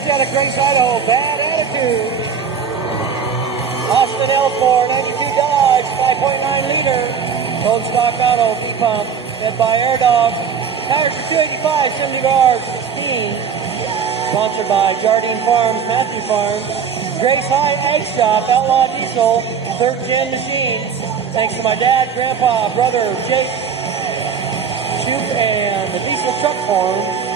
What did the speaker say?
That's out of Grace, Idaho. Bad Attitude. Austin L4, 92 Dodge, 5.9 liter. Gold Stock Auto, V-Pump, led by Air Dog. Tires for 285, 70 bars, 16. Sponsored by Jardine Farms, Matthew Farms. Grace High Egg Shop, Outlaw Diesel, 3rd Gen Machine. Thanks to my dad, grandpa, brother, Jake, Shoop, and the Diesel Truck Farm.